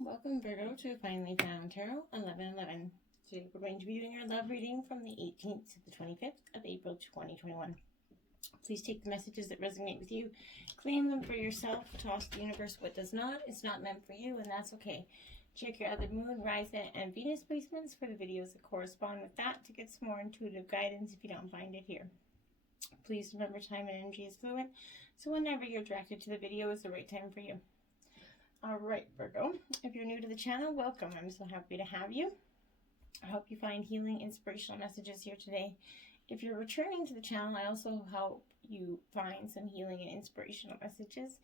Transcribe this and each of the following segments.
Welcome, Virgo, to Finally Found Tarot 1111. Today we're going to be doing your love reading from the 18th to the 25th of April 2021. Please take the messages that resonate with you, claim them for yourself, toss the universe what does not. It's not meant for you, and that's okay. Check your other moon, rising, and Venus placements for the videos that correspond with that to get some more intuitive guidance if you don't find it here. Please remember, time and energy is fluid, so whenever you're directed to the video is the right time for you. All right, Virgo, if you're new to the channel, welcome. I'm so happy to have you. I hope you find healing, inspirational messages here today. If you're returning to the channel, I also help you find some healing and inspirational messages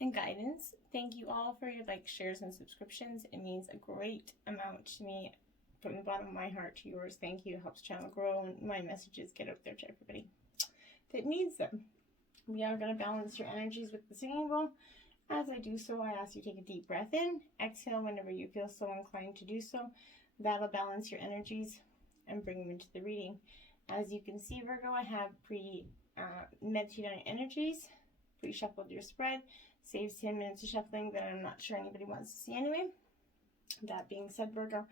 and guidance. Thank you all for your likes, shares, and subscriptions. It means a great amount to me. From the bottom of my heart to yours, thank you. It helps the channel grow and my messages get out there to everybody that needs them. We are going to balance your energies with the singing bowl. As I do so, I ask you to take a deep breath in, exhale whenever you feel so inclined to do so. That'll balance your energies and bring them into the reading. As you can see, Virgo, I have meditated on energies, pre-shuffled your spread, saves 10 minutes of shuffling that I'm not sure anybody wants to see anyway. That being said, Virgo,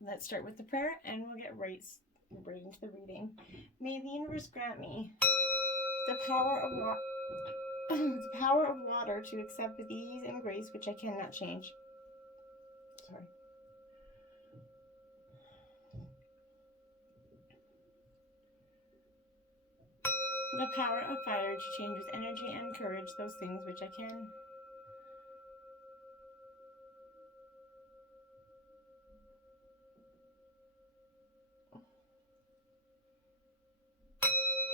let's start with the prayer and we'll get right into the reading. May the universe grant me the power of water to accept with ease and grace which I cannot change. Sorry. The power of fire to change with energy and courage those things which I can.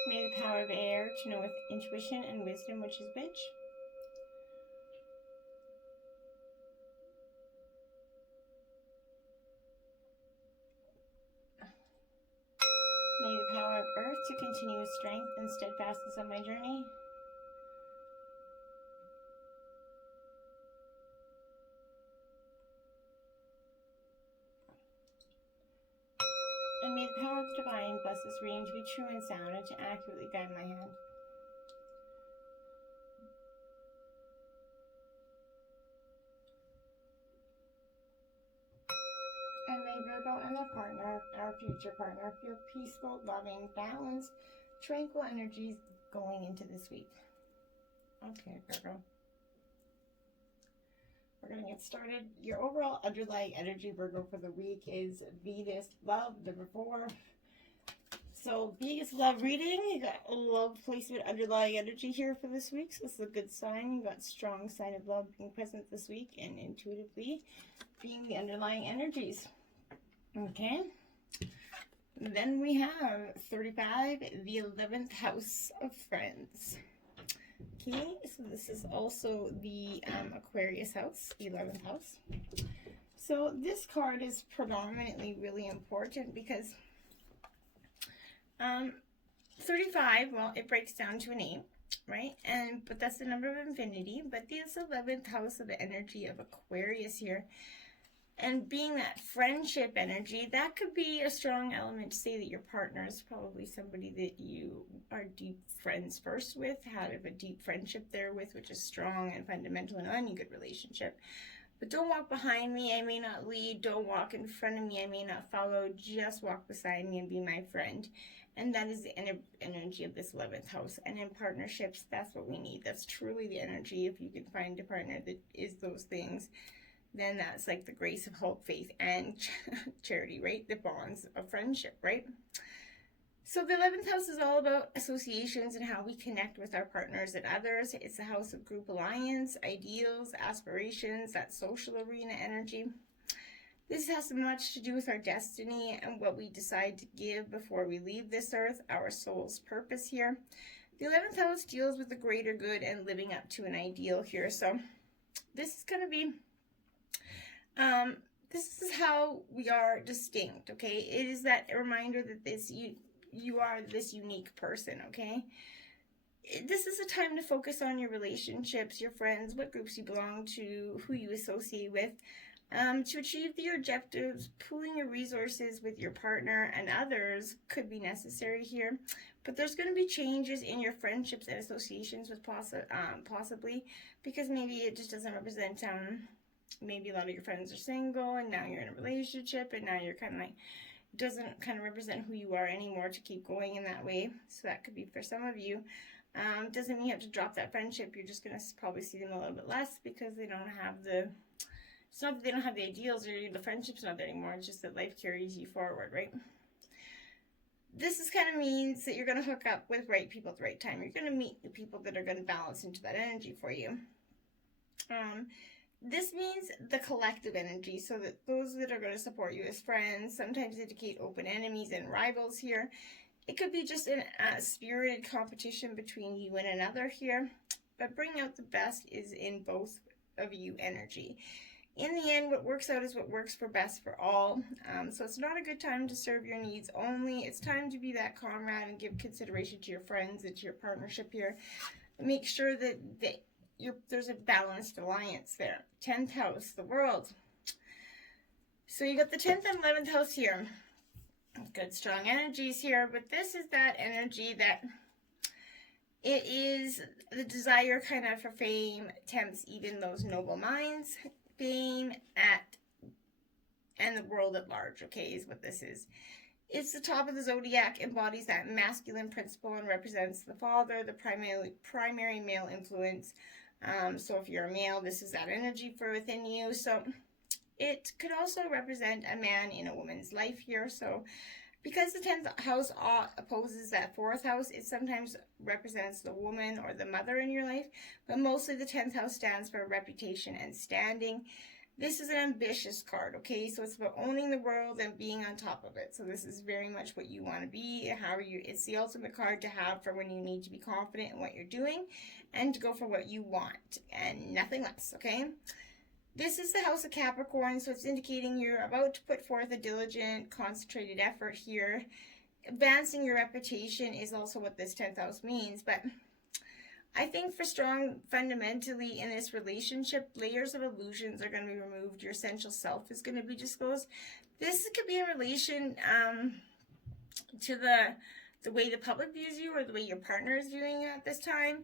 May the power of air to know with intuition and wisdom which is which. May the power of earth to continue with strength and steadfastness on my journey. And may the power of the divine bless this reading to be true and sound and to accurately guide my hand. And may Virgo and their partner, our future partner, feel peaceful, loving, balanced, tranquil energies going into this week. Okay, Virgo. We're going to get started. Your overall underlying energy, Virgo, for the week is Venus Love, number 4. So, Venus Love reading, you got a love placement underlying energy here for this week. So, this is a good sign. You got strong sign of love being present this week and intuitively being the underlying energies. Okay. Then we have 35, the 11th house of friends. Okay, so this is also the Aquarius house, the 11th house. So this card is predominantly really important because 35, well, it breaks down to an 8, right? But that's the number of infinity. But this 11th house of the energy of Aquarius here, and being that friendship energy, that could be a strong element to say that your partner is probably somebody that you are deep friends first with, have a deep friendship there with, which is strong and fundamental and any good relationship. But don't walk behind me, I may not lead. Don't walk in front of me, I may not follow. Just walk beside me and be my friend. And that is the energy of this 11th house. And in partnerships, that's what we need. That's truly the energy. If you can find a partner that is those things, then that's like the grace of hope, faith, and charity, right? The bonds of friendship, right? So the 11th house is all about associations and how we connect with our partners and others. It's a house of group alliance, ideals, aspirations, that social arena energy. This has much to do with our destiny and what we decide to give before we leave this earth, our soul's purpose here. The 11th house deals with the greater good and living up to an ideal here. So this is going to be this is how we are distinct, okay? It is that reminder that you are this unique person, okay? This is a time to focus on your relationships, your friends, what groups you belong to, who you associate with, to achieve your objectives. Pooling your resources with your partner and others could be necessary here. But there's going to be changes in your friendships and associations with possibly, because maybe it just doesn't represent Maybe a lot of your friends are single and now you're in a relationship and now you're kind of like, doesn't kind of represent who you are anymore to keep going in that way. So that could be for some of you. Doesn't mean you have to drop that friendship. You're just going to probably see them a little bit less because they don't have the, it's not that they don't have the ideals or the friendship's not there anymore. It's just that life carries you forward, right? This is kind of means that you're going to hook up with right people at the right time. You're going to meet the people that are going to balance into that energy for you. This means the collective energy, so that those that are going to support you as friends sometimes indicate open enemies and rivals here. It could be just a spirited competition between you and another here, but bringing out the best is in both of you energy. In the end, what works out is what works for best for all. So it's not a good time to serve your needs only. It's time to be that comrade and give consideration to your friends and to your partnership here. Make sure that there's a balanced alliance there. 10th house, the world. So you got the 10th and 11th house here. Good strong energies here, but this is that energy that it is the desire kind of for fame tempts even those noble minds. Fame and the world at large, okay, is what this is. It's the top of the zodiac, embodies that masculine principle and represents the father, the primary male influence. So if you're a male, this is that energy for within you. So it could also represent a man in a woman's life here. So because the 10th house opposes that 4th house, it sometimes represents the woman or the mother in your life, but mostly the 10th house stands for reputation and standing. This is an ambitious card, okay? So it's about owning the world and being on top of it. So this is very much what you want to be. It's the ultimate card to have for when you need to be confident in what you're doing and to go for what you want and nothing less, okay? This is the house of Capricorn, so it's indicating you're about to put forth a diligent, concentrated effort here. Advancing your reputation is also what this 10th house means, but I think for strong, fundamentally in this relationship, layers of illusions are going to be removed. Your essential self is going to be disclosed. This could be in relation to the way the public views you or the way your partner is viewing you at this time.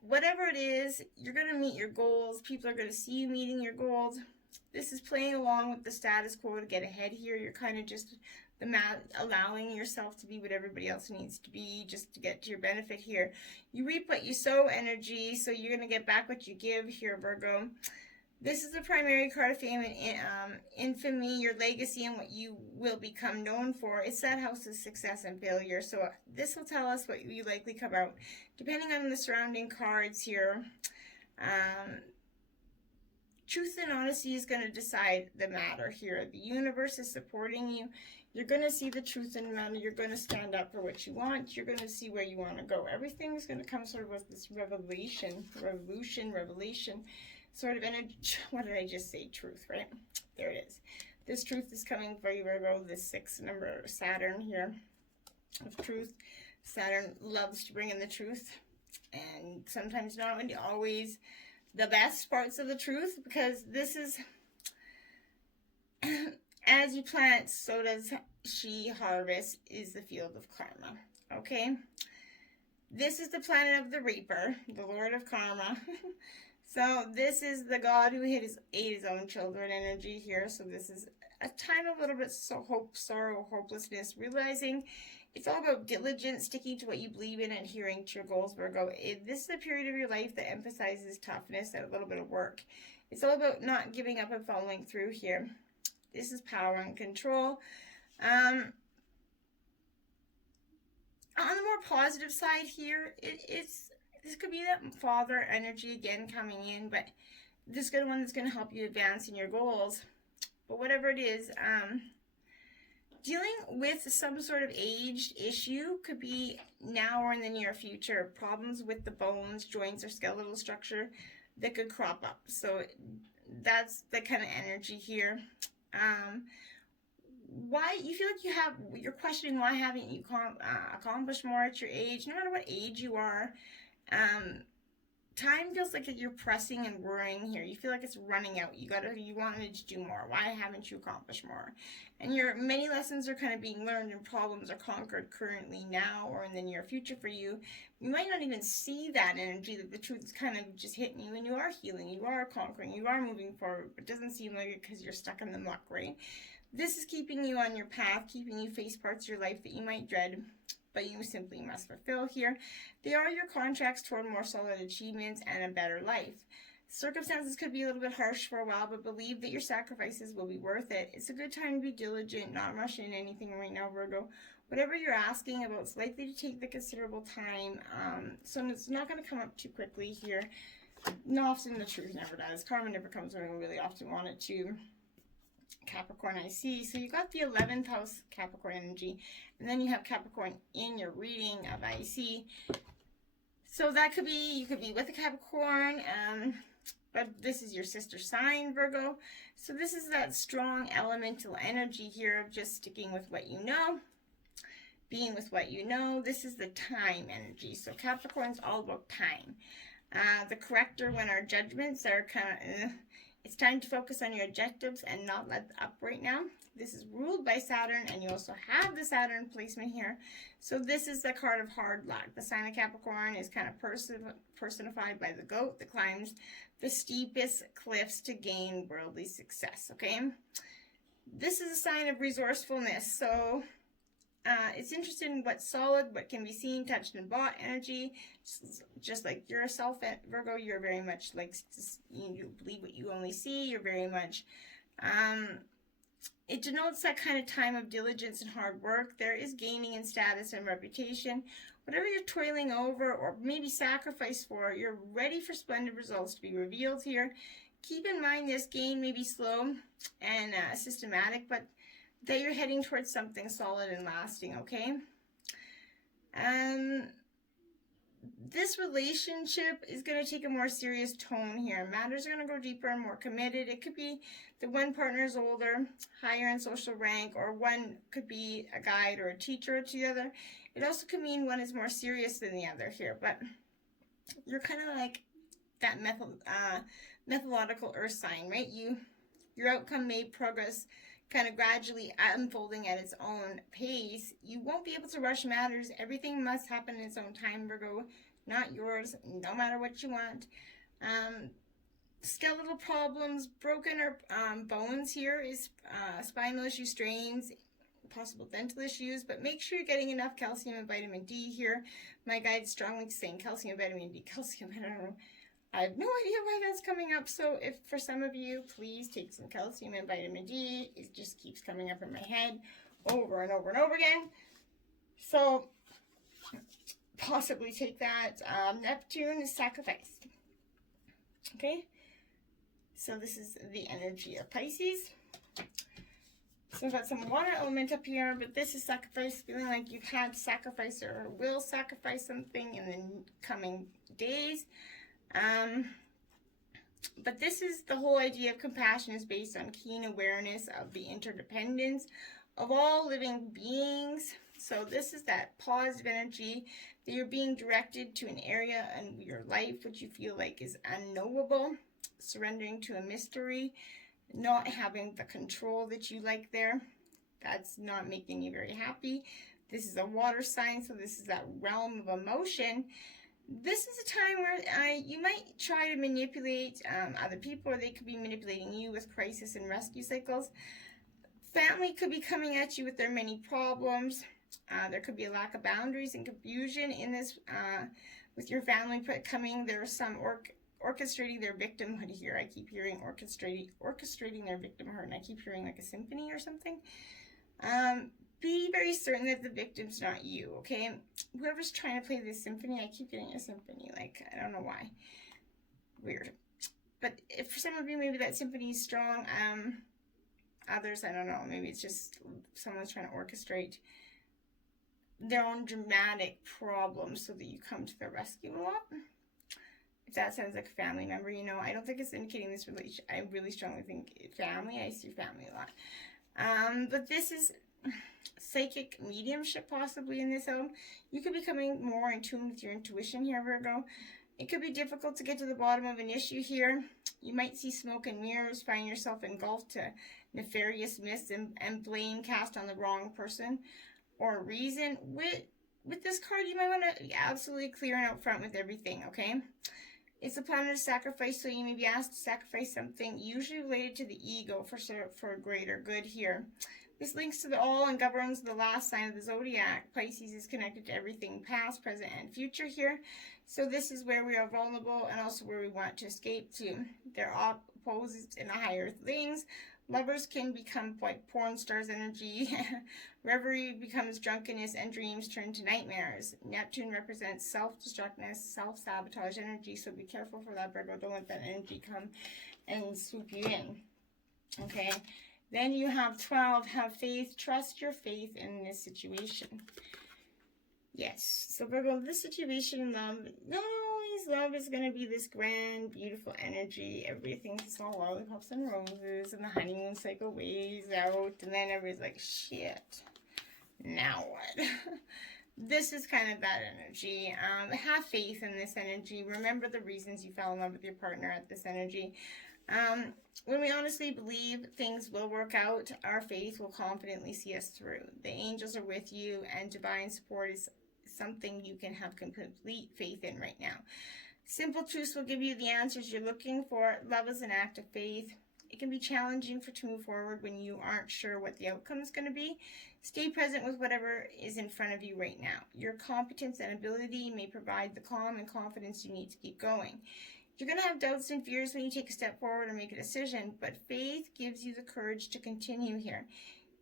Whatever it is, you're going to meet your goals. People are going to see you meeting your goals. This is playing along with the status quo to get ahead here. You're kind of just allowing yourself to be what everybody else needs to be just to get to your benefit here. You reap what you sow energy, so you're going to get back what you give here, Virgo. This is the primary card of fame and infamy, your legacy, and what you will become known for. It's that house of success and failure. So this will tell us what you likely come out. Depending on the surrounding cards here, truth and honesty is going to decide the matter here. The universe is supporting you. You're going to see the truth in the matter. You're going to stand up for what you want. You're going to see where you want to go. Everything is going to come sort of with this revelation sort of energy. What did I just say? Truth, right? There it is. This truth is coming for you, Virgo. This 6th number, Saturn here of truth. Saturn loves to bring in the truth, and sometimes not always the best parts of the truth, because this is as you plant, so does she harvest, is the field of karma. Okay, this is the planet of the Reaper, the Lord of Karma. So this is the God who ate his own children energy here. So this is a time of a little bit hope, sorrow, hopelessness, realizing it's all about diligence, sticking to what you believe in, and adhering to your goals, Virgo. This is a period of your life that emphasizes toughness and a little bit of work. It's all about not giving up and following through here. This is power and control. On the more positive side here, this could be that father energy again coming in, but this is the one that's going to help you advance in your goals. But whatever it is, dealing with some sort of aged issue could be now or in the near future. Problems with the bones, joints, or skeletal structure that could crop up. So that's the kind of energy here. Why you feel like you're questioning why haven't you accomplished more at your age, no matter what age you are. time feels like you're pressing and worrying here. You feel like it's running out. You wanted to do more. Why haven't you accomplished more? And many lessons are kind of being learned and problems are conquered currently now or in the near future for you. You might not even see that energy, that the truth is kind of just hitting you, and you are healing, you are conquering, you are moving forward. It doesn't seem like it because you're stuck in the muck, right? This is keeping you on your path, keeping you face parts of your life that you might dread, but you simply must fulfill here. They are your contracts toward more solid achievements and a better life. Circumstances could be a little bit harsh for a while, but believe that your sacrifices will be worth it. It's a good time to be diligent, not rush in anything right now, Virgo. Whatever you're asking about is likely to take the considerable time, so it's not going to come up too quickly here. No, often the truth never does. Karma never comes when we really often want it to. Capricorn, I see. So you got the 11th house Capricorn energy, and then you have Capricorn in your reading of I see. So that could be, you could be with a Capricorn, but this is your sister sign, Virgo. So this is that strong elemental energy here of just sticking with what you know, being with what you know. This is the time energy. So Capricorn's all about time. The corrector when our judgments are kind of, it's time to focus on your objectives and not let up right now. This is ruled by Saturn, and you also have the Saturn placement here. So this is the card of hard luck. The sign of Capricorn is kind of personified by the goat that climbs the steepest cliffs to gain worldly success, okay? This is a sign of resourcefulness. So it's interested in what's solid, what can be seen, touched, and bought energy. Just like yourself, Virgo, you're very much like, you believe what you only see. You're very much, it denotes that kind of time of diligence and hard work. There is gaining in status and reputation. Whatever you're toiling over or maybe sacrifice for, you're ready for splendid results to be revealed here. Keep in mind this gain may be slow and systematic, but that you're heading towards something solid and lasting, okay? This relationship is going to take a more serious tone here. Matters are going to go deeper and more committed. It could be that one partner is older, higher in social rank, or one could be a guide or a teacher to the other. It also could mean one is more serious than the other here, but you're kind of like that methodological earth sign, right? Your outcome made progress kind of gradually unfolding at its own pace. You won't be able to rush matters. Everything must happen in its own time, Virgo, not yours, no matter what you want. Skeletal problems, broken or bones here is spinal issue, strains, possible dental issues, but make sure you're getting enough calcium and vitamin D here. My guide's strongly saying calcium, vitamin D, calcium, I don't know. I have no idea why that's coming up, so if for some of you, please take some calcium and vitamin D. It just keeps coming up in my head over and over and over again. So possibly take that. Neptune is sacrificed. Okay, so this is the energy of Pisces. So I've got some water element up here, but this is sacrifice, feeling like you've had to sacrifice or will sacrifice something in the coming days. But this is the whole idea of compassion is based on keen awareness of the interdependence of all living beings. So this is that positive energy that you're being directed to an area in your life which you feel like is unknowable, surrendering to a mystery, not having the control that you like there. That's not making you very happy. This is a water sign, so this is that realm of emotion. This is a time where you might try to manipulate other people, or they could be manipulating you with crisis and rescue cycles. Family could be coming at you with their many problems. There could be a lack of boundaries and confusion in this with your family coming. There's some orchestrating their victimhood here. I keep hearing orchestrating their victimhood, and I keep hearing like a symphony or something. Be very certain that the victim's not you, okay? Whoever's trying to play this symphony, I keep getting a symphony, like, I don't know why. Weird. But if for some of you, maybe that symphony is strong. Others, I don't know, maybe it's just someone's trying to orchestrate their own dramatic problems so that you come to their rescue a lot. If that sounds like a family member, you know, I don't think it's indicating this relationship. I really strongly think family. I see family a lot. But this is psychic mediumship possibly in this home. You could be coming more in tune with your intuition here, Virgo. It could be difficult to get to the bottom of an issue here. You might see smoke and mirrors, find yourself engulfed to nefarious myths and blame cast on the wrong person or reason. With this card, you might want to be absolutely clear and upfront with everything, okay? It's a planet of sacrifice, so you may be asked to sacrifice something usually related to the ego for a greater good here. This links to the all and governs the last sign of the zodiac. Pisces is connected to everything past, present, and future here. So this is where we are vulnerable and also where we want to escape to. They're opposed in the higher things. Lovers can become like porn stars energy. Reverie becomes drunkenness and dreams turn to nightmares. Neptune represents self-destructness, self-sabotage energy. So be careful for that, Virgo. Don't let that energy come and swoop you in. Okay. Then you have 12, have faith, trust your faith in this situation. Yes, so Virgo, this situation in love, not always love is going to be this grand, beautiful energy. Everything's all lollipops and roses, and the honeymoon cycle waves out, and then everybody's like, shit, now what? This is kind of that energy. Have faith in this energy. Remember the reasons you fell in love with your partner at this energy. When we honestly believe things will work out, our faith will confidently see us through. The angels are with you, and divine support is something you can have complete faith in right now. Simple truths will give you the answers you're looking for. Love is an act of faith. It can be challenging to move forward when you aren't sure what the outcome is going to be. Stay present with whatever is in front of you right now. Your competence and ability may provide the calm and confidence you need to keep going. You're going to have doubts and fears when you take a step forward or make a decision, but faith gives you the courage to continue here.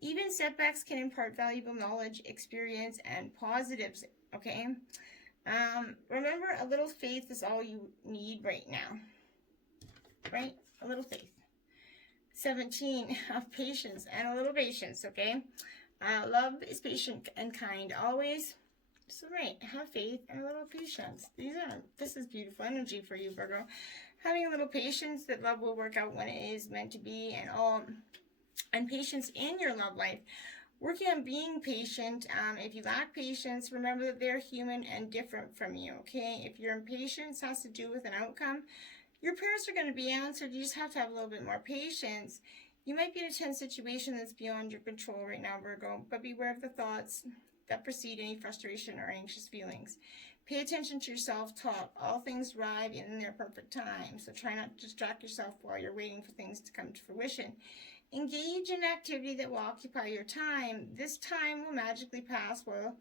Even setbacks can impart valuable knowledge, experience, and positives, okay? Remember, a little faith is all you need right now, right? A little faith. 17, have patience and a little patience, okay? Love is patient and kind always. So right, have faith and a little patience. This is beautiful energy for you, Virgo. Having a little patience that love will work out when it is meant to be, and patience in your love life. Working on being patient. If you lack patience, remember that they're human and different from you, okay? If your impatience has to do with an outcome, your prayers are going to be answered. You just have to have a little bit more patience. You might be in a tense situation that's beyond your control right now, Virgo, but beware of the thoughts that precede any frustration or anxious feelings. Pay attention to your self-talk. All things arrive in their perfect time, so try not to distract yourself while you're waiting for things to come to fruition. Engage in activity that will occupy your time. This time will magically pass while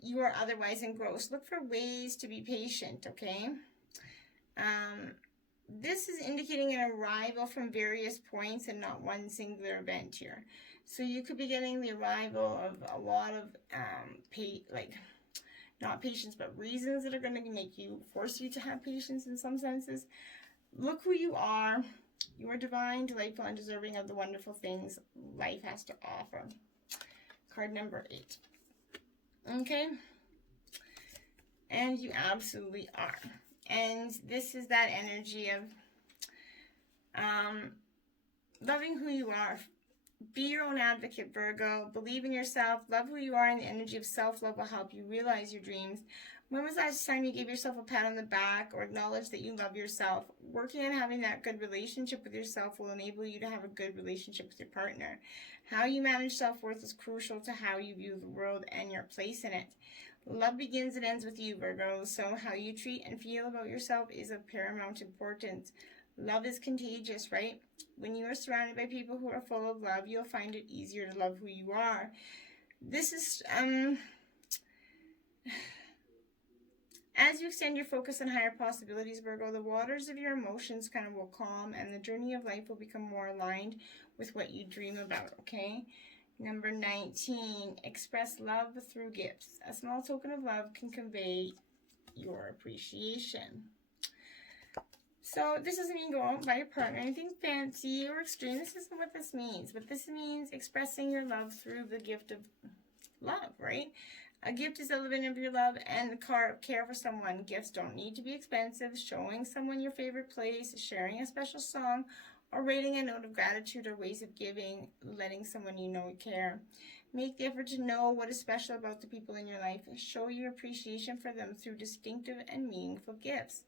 you are otherwise engrossed. Look for ways to be patient, okay? This is indicating an arrival from various points and not one singular event here. So you could be getting the arrival of a lot of, not patience, but reasons that are going to force you to have patience in some senses. Look who you are. You are divine, delightful, and deserving of the wonderful things life has to offer. Card number 8. Okay? And you absolutely are. And this is that energy of loving who you are. Be your own advocate, Virgo. Believe in yourself. Love who you are, and the energy of self-love will help you realize your dreams. When was the last time you gave yourself a pat on the back or acknowledge that you love yourself? Working on having that good relationship with yourself will enable you to have a good relationship with your partner. How you manage self-worth is crucial to how you view the world and your place in it. Love begins and ends with you, Virgo, so how you treat and feel about yourself is of paramount importance. Love is contagious, right? When you are surrounded by people who are full of love, you'll find it easier to love who you are. This is, as you extend your focus on higher possibilities, Virgo, the waters of your emotions kind of will calm, and the journey of life will become more aligned with what you dream about, okay? Number 19, express love through gifts. A small token of love can convey your appreciation. So this doesn't mean go out and buy your partner anything fancy or extreme. This isn't what this means. But this means expressing your love through the gift of love, right? A gift is element of your love and care for someone. Gifts don't need to be expensive. Showing someone your favorite place, sharing a special song, or writing a note of gratitude or ways of giving, letting someone you know care. Make the effort to know what is special about the people in your life. Show your appreciation for them through distinctive and meaningful gifts.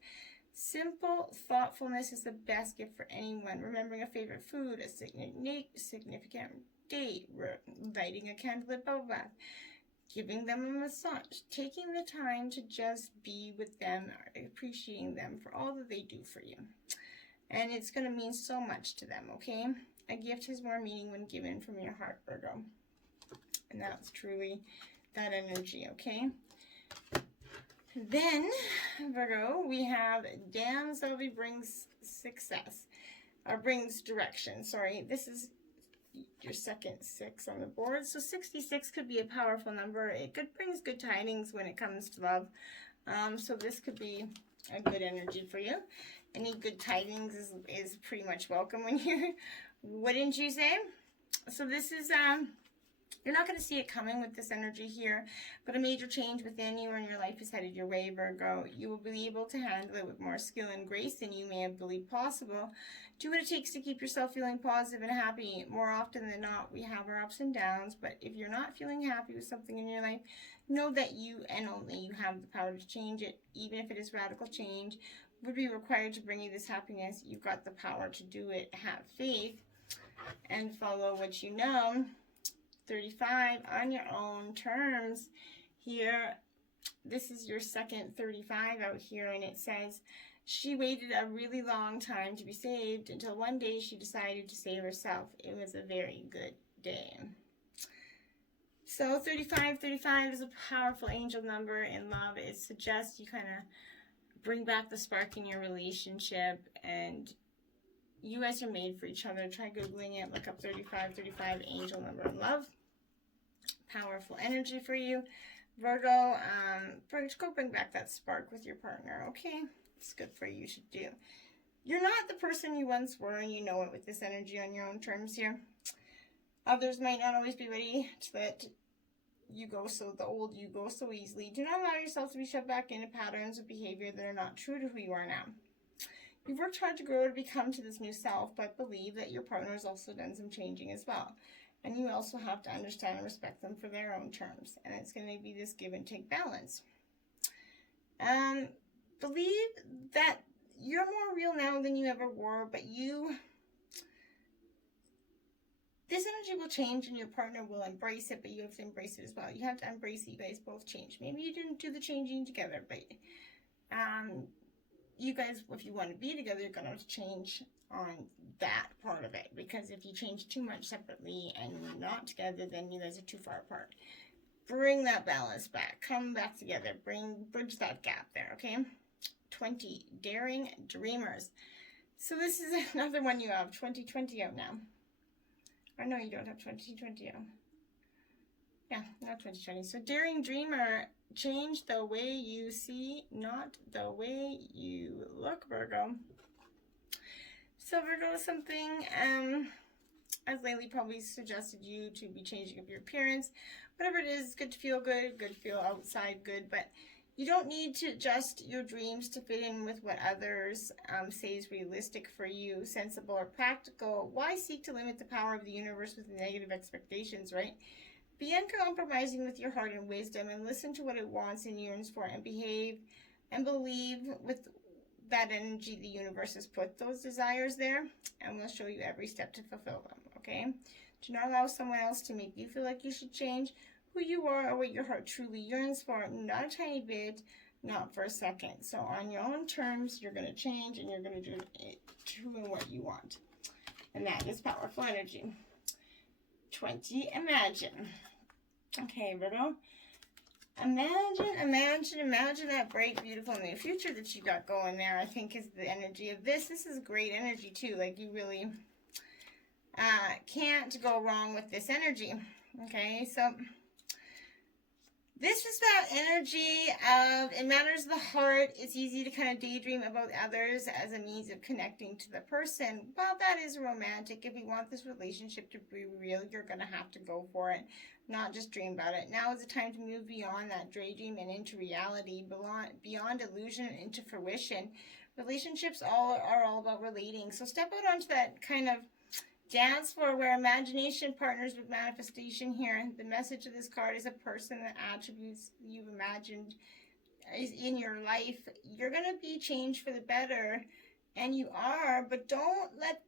Simple thoughtfulness is the best gift for anyone. Remembering a favorite food, a significant date, lighting a candlelit bubble bath, giving them a massage, taking the time to just be with them, appreciating them for all that they do for you. And it's going to mean so much to them, okay? A gift has more meaning when given from your heart, Virgo. And that's truly that energy, okay? Then, Virgo, we have Damsel brings success, or brings direction, sorry. This is your second 6 on the board. So 66 could be a powerful number. It brings good tidings when it comes to love. So this could be a good energy for you. Any good tidings is pretty much welcome when you're, wouldn't you say? So this is, you're not going to see it coming with this energy here, but a major change within you or in your life is headed your way, Virgo. You will be able to handle it with more skill and grace than you may have believed possible. Do what it takes to keep yourself feeling positive and happy. More often than not, we have our ups and downs, but if you're not feeling happy with something in your life, know that you and only you have the power to change it. Even if it is radical change, would be required to bring you this happiness. You've got the power to do it. Have faith and follow what you know. 35 on your own terms here. This is your second 35 out here, and it says she waited a really long time to be saved until one day she decided to save herself. It was a very good day. So 35 is a powerful angel number in love. It suggests you kind of bring back the spark in your relationship, and you guys are made for each other. Try Googling it. Look up 35 angel number in love. Powerful energy for you. Virgo, go bring back that spark with your partner, okay? It's good for you to do. You're not the person you once were, and you know it with this energy on your own terms here. Others might not always be ready to let you go, so the old you go so easily. Do not allow yourself to be shoved back into patterns of behavior that are not true to who you are now. You've worked hard to grow to become to this new self, but believe that your partner has also done some changing as well. And you also have to understand and respect them for their own terms. And it's going to be this give and take balance. Believe that you're more real now than you ever were, but this energy will change and your partner will embrace it, but you have to embrace it as well. You have to embrace that you guys both change. Maybe you didn't do the changing together, but you guys, if you want to be together, you're going to have to change on that part of it, because if you change too much separately and not together, then you guys are too far apart. Bring that balance back. Come back together. Bridge that gap there, okay? 20, daring dreamers. So this is another one you have 2020 out now. Or no, you don't have 2020 out. Yeah, not 2020. So daring dreamer, change the way you see, not the way you look, Virgo. So Virgo is something, as lately probably suggested you to be changing up your appearance. Whatever it is, good to feel good to feel outside good, but you don't need to adjust your dreams to fit in with what others say is realistic for you, sensible or practical. Why seek to limit the power of the universe with negative expectations, right? Be uncompromising with your heart and wisdom, and listen to what it wants and yearns for, and behave and believe with that energy the universe has put those desires there, and will show you every step to fulfill them, okay? Do not allow someone else to make you feel like you should change who you are or what your heart truly yearns for, not a tiny bit, not for a second. So on your own terms, you're going to change, and you're going to do it doing what you want. And that is powerful energy. 20, imagine. Okay, Virgo. Imagine that bright, beautiful new future that you got going there, I think is the energy of this. This is great energy too. Like, you really can't go wrong with this energy. Okay, so this is that energy of, it matters the heart. It's easy to kind of daydream about others as a means of connecting to the person. Well, that is romantic. If you want this relationship to be real, you're going to have to go for it, not just dream about it. Now is the time to move beyond that daydream and into reality, beyond illusion and into fruition. Relationships are all about relating. So step out onto that kind of dance floor where imagination partners with manifestation here. The message of this card is a person that attributes you've imagined is in your life. You're going to be changed for the better, and you are, but don't let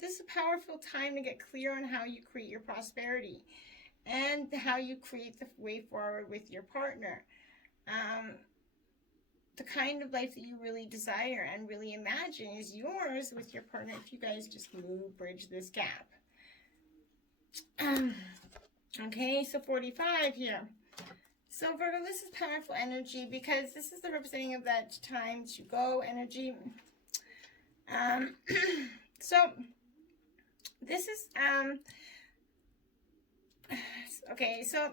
this is a powerful time to get clear on how you create your prosperity and how you create the way forward with your partner. The kind of life that you really desire and really imagine is yours with your partner if you guys just bridge this gap. Okay, so 45 here. So Virgo, this is powerful energy because this is the representing of that time to go energy. So this is, okay, so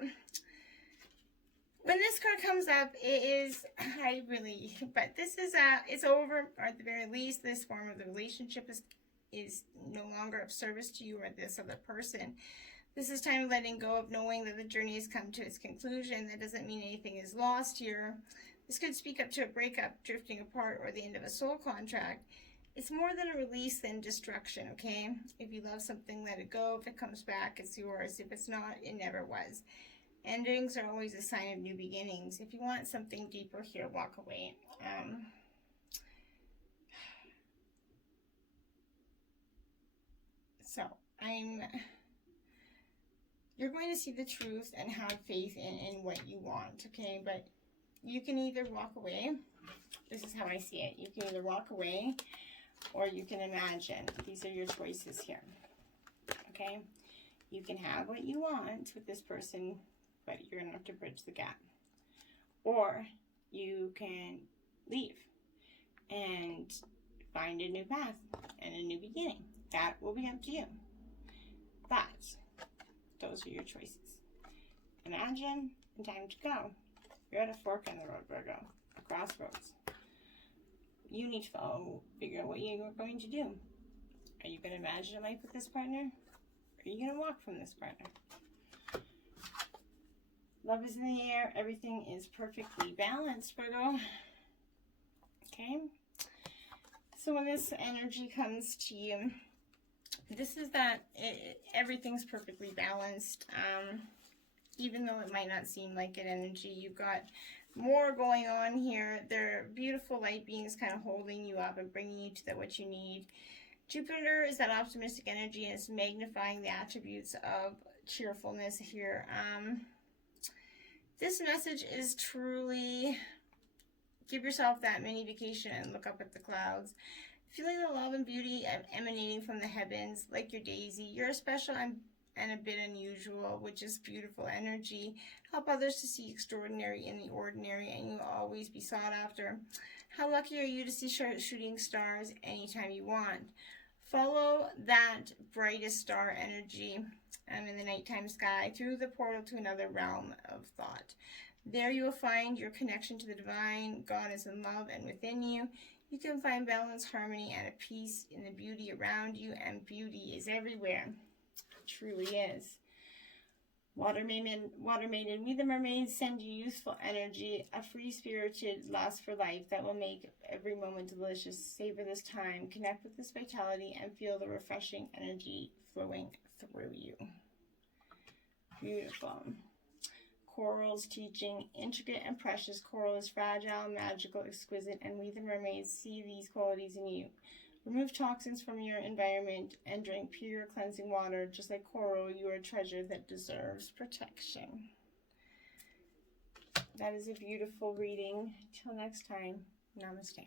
when this card comes up, it is, but this is, it's over, or at the very least, this form of the relationship is no longer of service to you or this other person. This is time letting go of knowing that the journey has come to its conclusion. That doesn't mean anything is lost here. This could speak up to a breakup, drifting apart, or the end of a soul contract. It's more than a release than destruction, okay? If you love something, let it go. If it comes back, it's yours. If it's not, it never was. Endings are always a sign of new beginnings. If you want something deeper here, walk away. You're going to see the truth and have faith in what you want, okay? But you can either walk away. This is how I see it. You can either walk away or you can imagine. These are your choices here, okay? You can have what you want with this person, but you're going to have to bridge the gap. Or you can leave and find a new path and a new beginning. That will be up to you. But those are your choices. Imagine and time to go. You're at a fork in the road, Virgo, a crossroads. You need to figure out what you're going to do. Are you going to imagine a life with this partner? Or are you going to walk from this partner? Love is in the air. Everything is perfectly balanced, Virgo. Okay? So when this energy comes to you, this is that everything's perfectly balanced. Even though it might not seem like an energy, you've got more going on here. They're beautiful light beings kind of holding you up and bringing you to what you need. Jupiter is that optimistic energy, and it's magnifying the attributes of cheerfulness here. This message is truly give yourself that mini vacation and look up at the clouds. Feeling the love and beauty emanating from the heavens, like your daisy. You're special and a bit unusual, which is beautiful energy. Help others to see extraordinary in the ordinary, and you'll always be sought after. How lucky are you to see shooting stars anytime you want? Follow that brightest star energy in the nighttime sky through the portal to another realm of thought. There you will find your connection to the divine. God is in love and within you. You can find balance, harmony, and a peace in the beauty around you, and beauty is everywhere. It truly is. Water Maiden, we the mermaids send you youthful energy, a free-spirited lust for life that will make every moment delicious. Savor this time, connect with this vitality, and feel the refreshing energy flowing through you. Beautiful. Coral's teaching, intricate and precious. Coral is fragile, magical, exquisite, and we the mermaids see these qualities in you. Remove toxins from your environment and drink pure cleansing water. Just like coral, you are a treasure that deserves protection. That is a beautiful reading. Till next time, namaste.